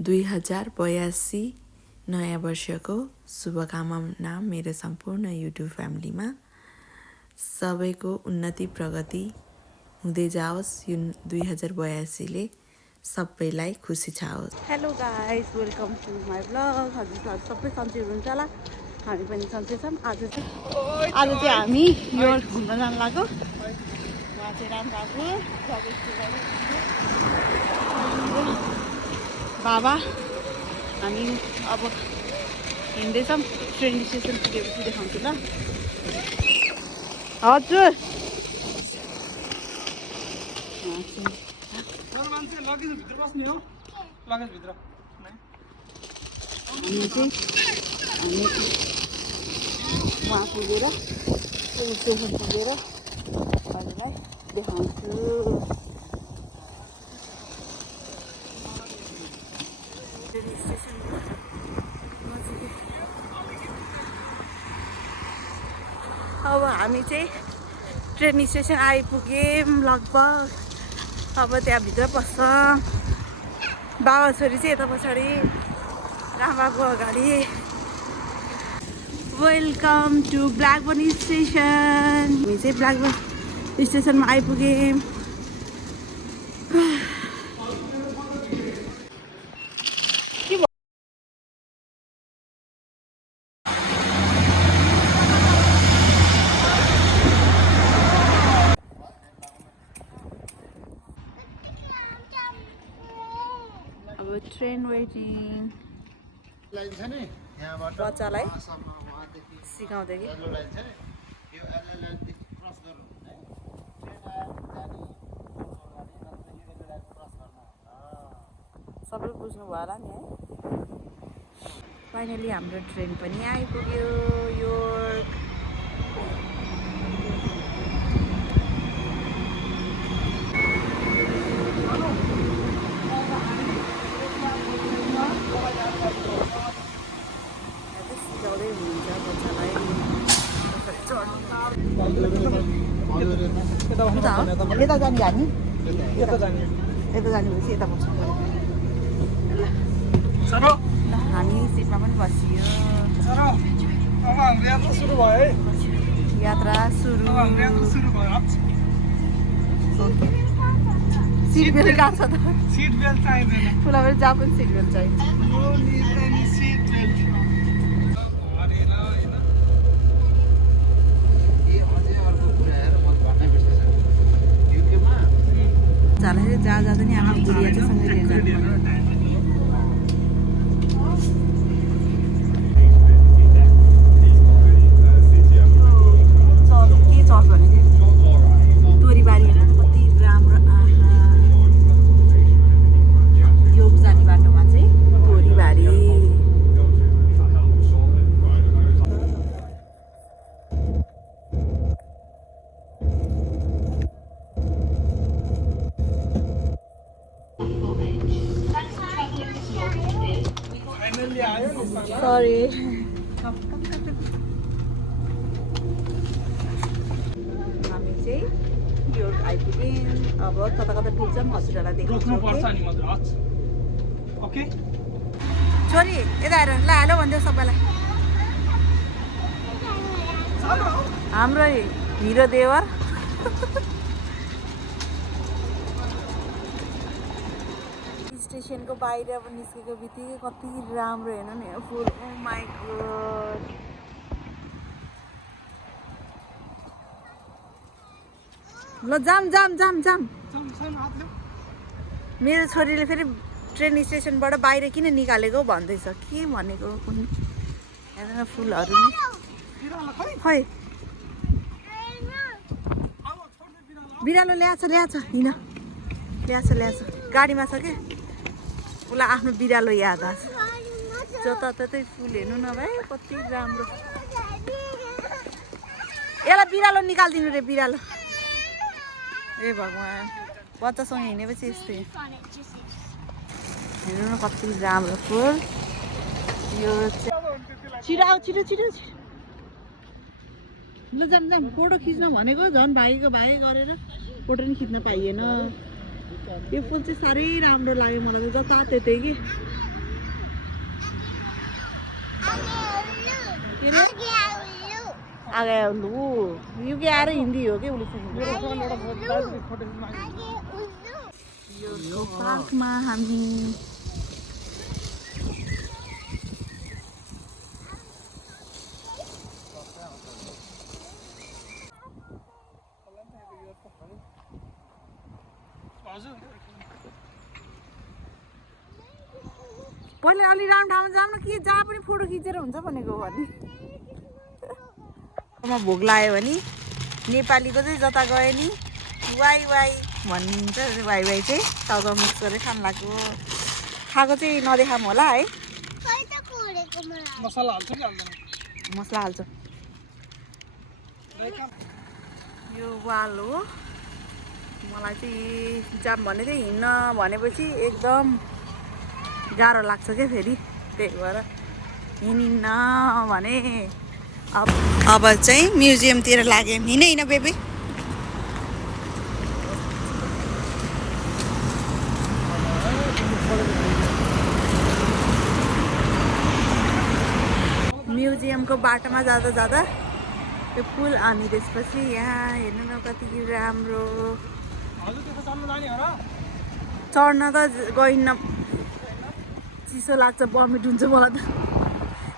2082 नयाँ वर्षको शुभकामना मेरो सम्पूर्ण युट्युब फ्यामिलीमा सबैको उन्नति प्रगति हुँदै जाओस्। यो 2082 ले सबैलाई खुसी छाओस्। Hello guys, welcome to my blog. हजुर सबै सन्चै हुनुहुन्छ होला, हामी पनि सन्चै छौँ। आज चाहिँ हामी यो घुम्न जानु लाग्यो। उहाँ चाहिँ राम बाबु बाबा हामी अब हिँड्दैछौँ। ट्रेन स्टेसन पुगेपछि देखाउँछु ल। हजुर वहाँ पुगेर ट्रेन स्टेसन पुगेर हजुरलाई देखाउँछु। अब हामी चाहिँ ट्रेन स्टेसन आइपुग्यौँ लगभग। अब त्यहाँभित्र पस्छ। बाबा छोरी चाहिँ यता पछाडि, रामबाबु अगाडि। Welcome to Blackburn station. हामी चाहिँ ब्ल्याकबर्न स्टेसनमा आइपुग्यौँ। अब ट्रेन वेटिङ। बच्चालाई सिकाउँदै कि सबै बुझ्नु भयो होला नि है। फाइनली हाम्रो ट्रेन पनि आइपुग्यो योर्क। सिकाउँदै हुनुहुन्छ बच्चालाई। यता जाने हामी, यता जाने भएपछि यता बस्नु पर्यो। हामी सिटमा पनि बसियो। यात्रा सुरु। सिट बेल्ट गएको छ त। सीट बेल्ट चाहिँदैन। फुलाबारी जहाँ पनि सिट बेल्ट चाहिन्छ। जाँदाखेरि जहाँ जाँदा नि आमा बुढिया चाहिँ सँगै लिएर जानु। के चर्च भनेको तोरीबारी हेर्नु कति राम्रो। योग जाने बाटोमा चाहिँ तोरीबारी। सरी हामी चाहिँ योर्क आइपुग्यौँ। अब कता कता पुग्छौँ हजुरहरूलाई देखाउँछु। ओके छोरी यता हेर ल, हेलो भनिदियो सबैलाई। हाम्रो हिरो देवर स्टेसनको बाहिर अब निस्केको बित्तिकै कति राम्रो हेर्नु नि फुल। ओ माई गॉड। ल जाम जाम जाम जाम। मेरो छोरीले फेरि ट्रेन स्टेसनबाट बाहिर किन निकालेको भन्दैछ। के भनेको कुनै हेर्नु फुलहरू नि। खै बिरालो ल्याएछ हिँड ल्याएछ गाडीमा छ के। उसलाई आफ्नो बिरालो याद आछ। जताततै फुल हेर्नु न भाइ कति राम्रो। यसलाई बिरालो निकालिदिनु रे बिरालो। ए भगवान्, बच्चासँग हिँडेपछि यस्तै हेर्नु न कति राम्रो फुल। यो छिटो आऊ छिटो छिटो। ल जाम जाम। फोटो खिच्न भनेको झन् भाइको भाइ गरेर फोटो पनि खिच्न पाइएन। यो फुल चाहिँ साह्रै राम्रो लाग्यो मलाई त। जताततै कि आगे उल्लू यो के आएर हिन्दी हो कि यो पार्कमा हामी पहिले अलि राम्रो ठाउँमा जाऊँ न कि जहाँ पनि फोटो खिचेर हुन्छ भनेको भने भोक लाग्यो भने नेपालीको चाहिँ जता गयो नि वाइ वाइ भन्नुहुन्छ वाइ वाइ चाहिँ टाउको मिक्स गरेर खानु लाग्यो खाएको चाहिँ नदेखाऊँ होला है मसला हाल्छ यो वाल हो मलाई चाहिँ जाम भने चाहिँ हिँड्न भनेपछि एकदम गाह्रो लाग्छ क्या फेरि त्यही भएर हिँडिन्न भने अब चाहिँ म्युजियमतिर लाग्यौँ हिँड बेबी म्युजियमको बाटोमा जाँदा जाँदा त्यो पुल अनि त्यसपछि यहाँ हेर्नु न कति राम्रो चढ्न त गइन्न चिसो लाग्छ बमिट हुन्छ मलाई त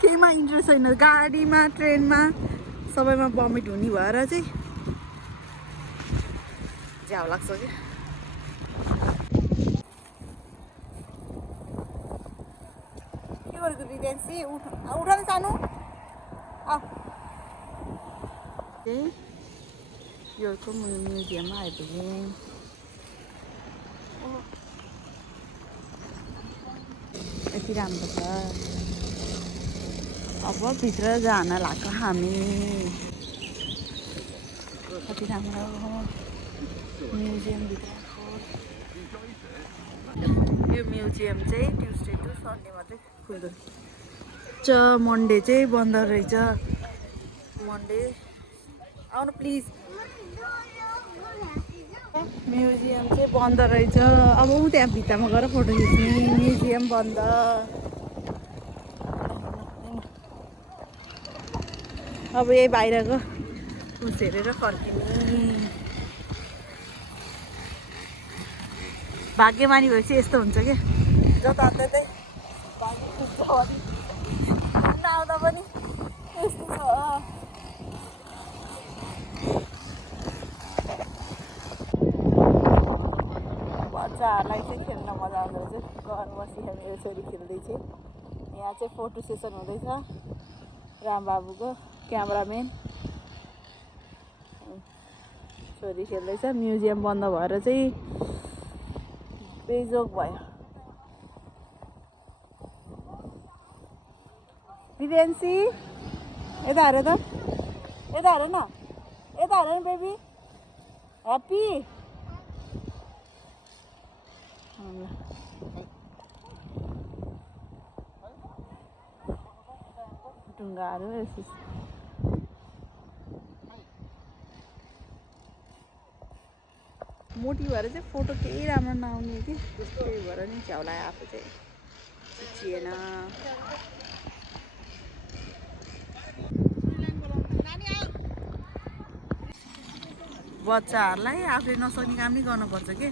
केहीमा इन्ट्रेस्ट छैन गाडीमा ट्रेनमा सबैमा बमिट हुने भएर चाहिँ झ्याउ लाग्छ क्या के गरेको रिजेन्सी उठाएर सानो योको म्युजियममा आइपुगेँ यति राम्रो छ अब भित्र जान लाग्यो हामी कति राम्रो म्युजियमभित्रको यो म्युजियम चाहिँ ट्युसडे टु सन्डे मात्रै खुल्दो रहेछ मन्डे चाहिँ बन्द रहेछ मन्डे आउनु प्लिज म्युजियम चाहिँ बन्द रहेछ अब ऊ त्यहाँ भित्तामा गएर फोटो खिच्ने म्युजियम बन्द अब यही बाहिरको उस हेरेर फर्किने भाग्यमानी भएपछि यस्तो हुन्छ क्या जताततै आउँदा पनि यस्तो छ बच्चाहरूलाई चाहिँ खेल्न मजा आउँदो रहेछ घर बसी मेरो छोरी खेल्दैछ यहाँ चाहिँ फोटो सेसन हुँदैछ रामबाबुको क्यामराम्यान छोरी खेल्दैछ म्युजियम बन्द भएर चाहिँ बेजोग भयो दिव्यान्सी यता हेर त यता हेर न बेबी ह्याप्पी ढुङ्गाहरू मोटी भएर चाहिँ फोटो केही राम्रो नआउने कि त्यही भएर नि झ्याउलाई आफू चाहिँ चिएन बच्चाहरूलाई आफूले नसक्ने काम नै गर्नुपर्छ कि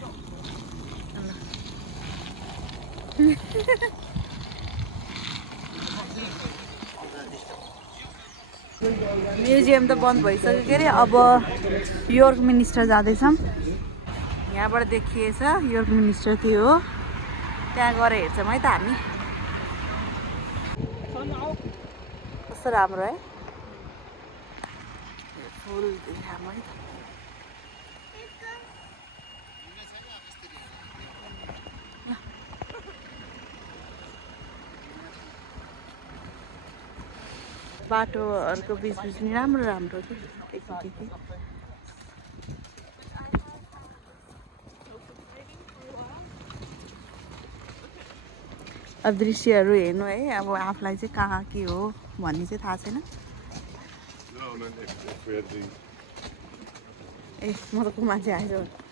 म्युजियम त बन्द भइसक्यो के अरे अब योर्क मिनिस्टर जाँदैछौँ यहाँबाट देखिएछ योर्क मिनिस्टर त्यो हो त्यहाँ गएर हेर्छौँ है त हामी कस्तो राम्रो है फुल राम्रो है त बाटोहरूको बिच बिच नि राम्रो राम्रो थियो एकदेखि अब दृश्यहरू हेर्नु है अब आफूलाई चाहिँ कहाँ के हो भन्ने चाहिँ थाहा छैन ए म त को मान्छे आएछ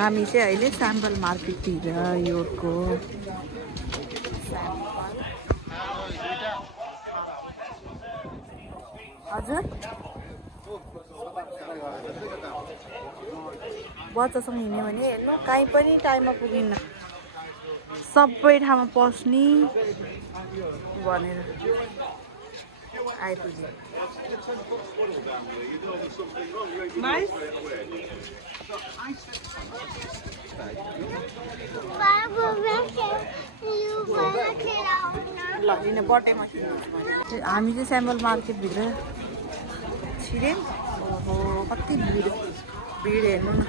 हामी चाहिँ अहिले स्याम्पल मार्केटतिर योको हजुर बच्चासँग हिँड्यो भने हेर्नु कहीँ पनि टाइममा पुगिन्न सबै ठाउँमा पस्ने भनेर आइपुग्यो ल किन बटेमा हामी चाहिँ स्याम्पल मार्केटभित्र छिर्यौँ ओहो कति भिड हेर्नु न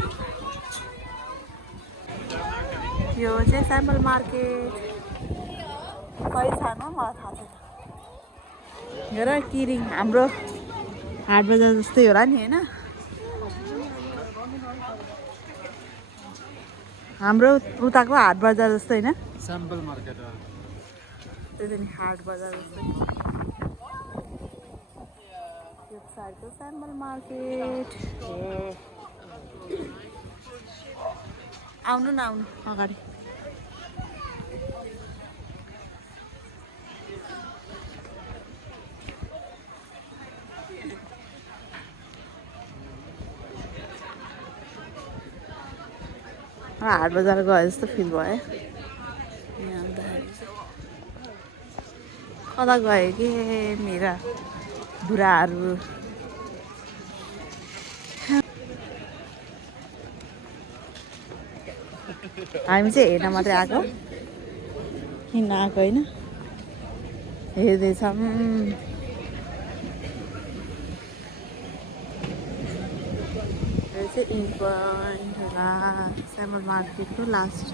यो चाहिँ स्याम्पल मार्केट खै छानु मलाई थाहा छैन हेर किरिङ हाम्रो हाट बजार जस्तै होला नि होइन हाम्रो उताको हाट बजार जस्तो होइन स्याम्पल मार्केट हो त्यो त नि हाट बजार जस्तै यो साइडको स्याम्पल मार्केट आउनु न आउनु अगाडि हाट बजार गए जस्तो फिल भयो यहाँ आउँदाखेरि कता गयो कि मेरा बुढाहरू हामी चाहिँ हेर्न मात्रै आएको किन्न आएको होइन हेर्दैछौँ यो चाहिँ इम्पोर्टेन्ट होला स्याम्पल मार्केटको लास्ट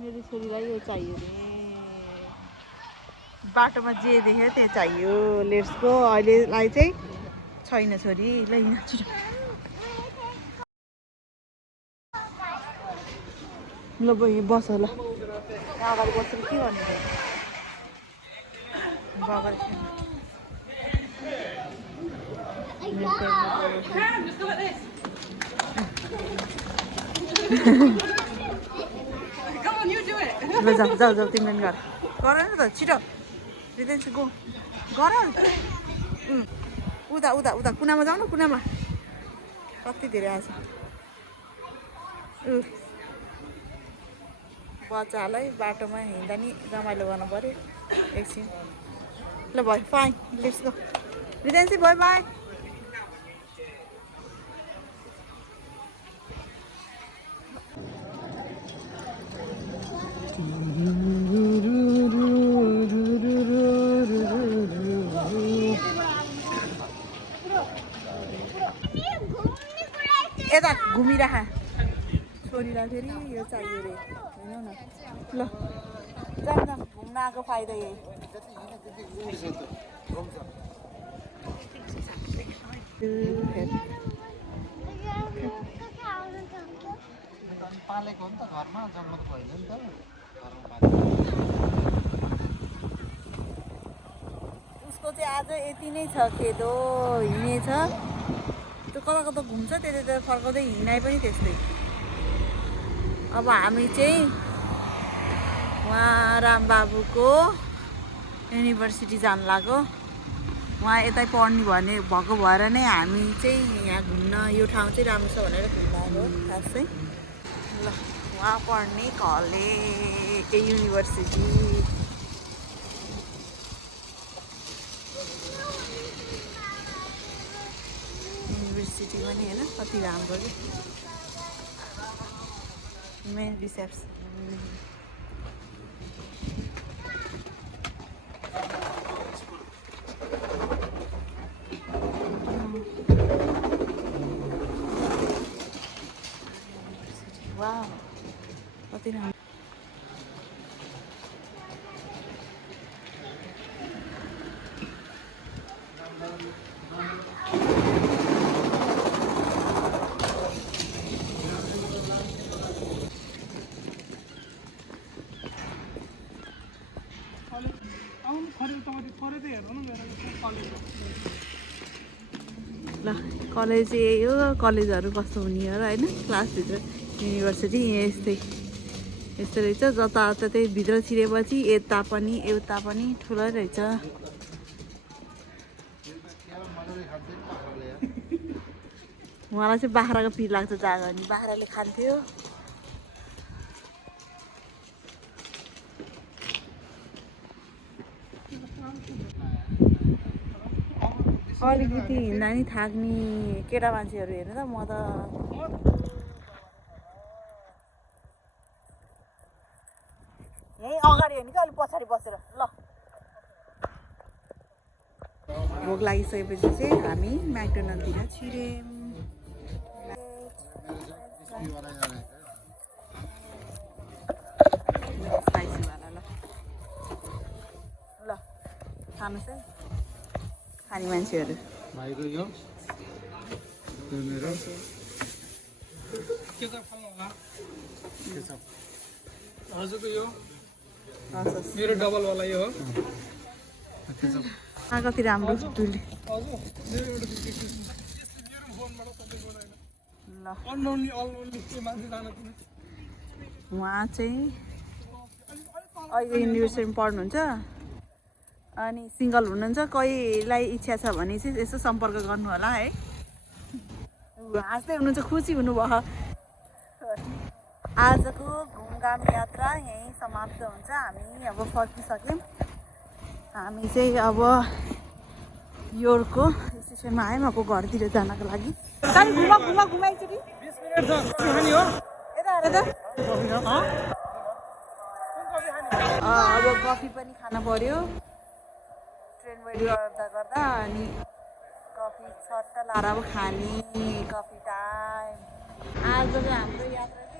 मेरो छोरीलाई यो चाहियो नि बाटोमा जे देख्यो त्यहाँ चाहियो लेट्सको अहिलेलाई चाहिँ छैन छोरी ल हिँड छिटो ल बस ल अगाडि बसेर के गर्नु अगाडि ल जाऊ जाऊ जाऊ तिमीले गर न त छिटो रितेन्स गो गर उता उता उता कुनामा जाऊ न कुनामा कति धेरै आएछ बच्चाहरूलाई बाटोमा हिँड्दा नि रमाइलो गर्नु पऱ्यो एकछिन ल भयो फाइन लेट्स गो रितेन्सी बाई बाई यता घुमिरह छोरीलाई फेरि यो चाहियो रे हेर्नु न ल जाऊँ जाऊँ घुम्न आएको फाइदा यही पालेको हो नि त घरमा जन्म त भएन नि त उसको चाहिँ आज यति नै छ खेदो हिँडेछ त्यो कता कता घुम्छ त्यता फर्काउँदै हिँडाइ पनि त्यस्तै अब हामी चाहिँ उहाँ रामबाबुको युनिभर्सिटी जानु लाग्यो उहाँ यतै पढ्ने भएको भएर नै हामी चाहिँ यहाँ घुम्न यो ठाउँ चाहिँ राम्रो छ भनेर घुम्न आएको खास चाहिँ ल उहाँ पढ्ने कलेज युनिभर्सिटी युनिभर्सिटी पनि होइन कति राम्रो कि मेन रिसेप्सन वाह कति राम्रो ल कलेज यही हो कलेजहरू कस्तो हुने हो र होइन क्लासभित्र युनिभर्सिटी यस्तै यस्तो रहेछ जताततै भित्र छिरेपछि यता पनि यता पनि ठुलै रहेछ मलाई चाहिँ बाख्राको पिर लाग्छ जाँदा नि बाख्राले खान्थ्यो अलिकति हिँड्दा नि थाक्ने केटा मान्छेहरू हेर्नु त म त यहीँ अगाडि होइन कि अलिक पछाडि बसेर ल भोक लागिसकेपछि चाहिँ हामी म्याकडोनल्डतिर छिर्यौँ स्पाइसीवाला ल ल खानुहोस् है खाने मान्छेहरू भाइको यो मेरो हजुरको यो मेरो डबलवाला यो हो कति राम्रो टुली ल उहाँ चाहिँ अहिले युनिभर्सिटीमा पढ्नुहुन्छ अनि सिङ्गल हुनुहुन्छ कोहीलाई इच्छा छ भने चाहिँ यसो सम्पर्क गर्नु होला है हाँस्दै हुनुहुन्छ खुसी हुनुभयो आजको घुमघाम यात्रा यहीँ समाप्त हुन्छ हामी अब फर्किसक्यौँ हामी चाहिँ अब योर्कको स्टेसनमा आयौँ अब घरतिर जानको लागि घुमा एकचोटि यता हेर त अब कफी पनि खान पर्यो ट्रेन वेट गर्दा अनि कफी सट्ट लाएर अब खाने कफी टाइम आजको हाम्रो यात्रा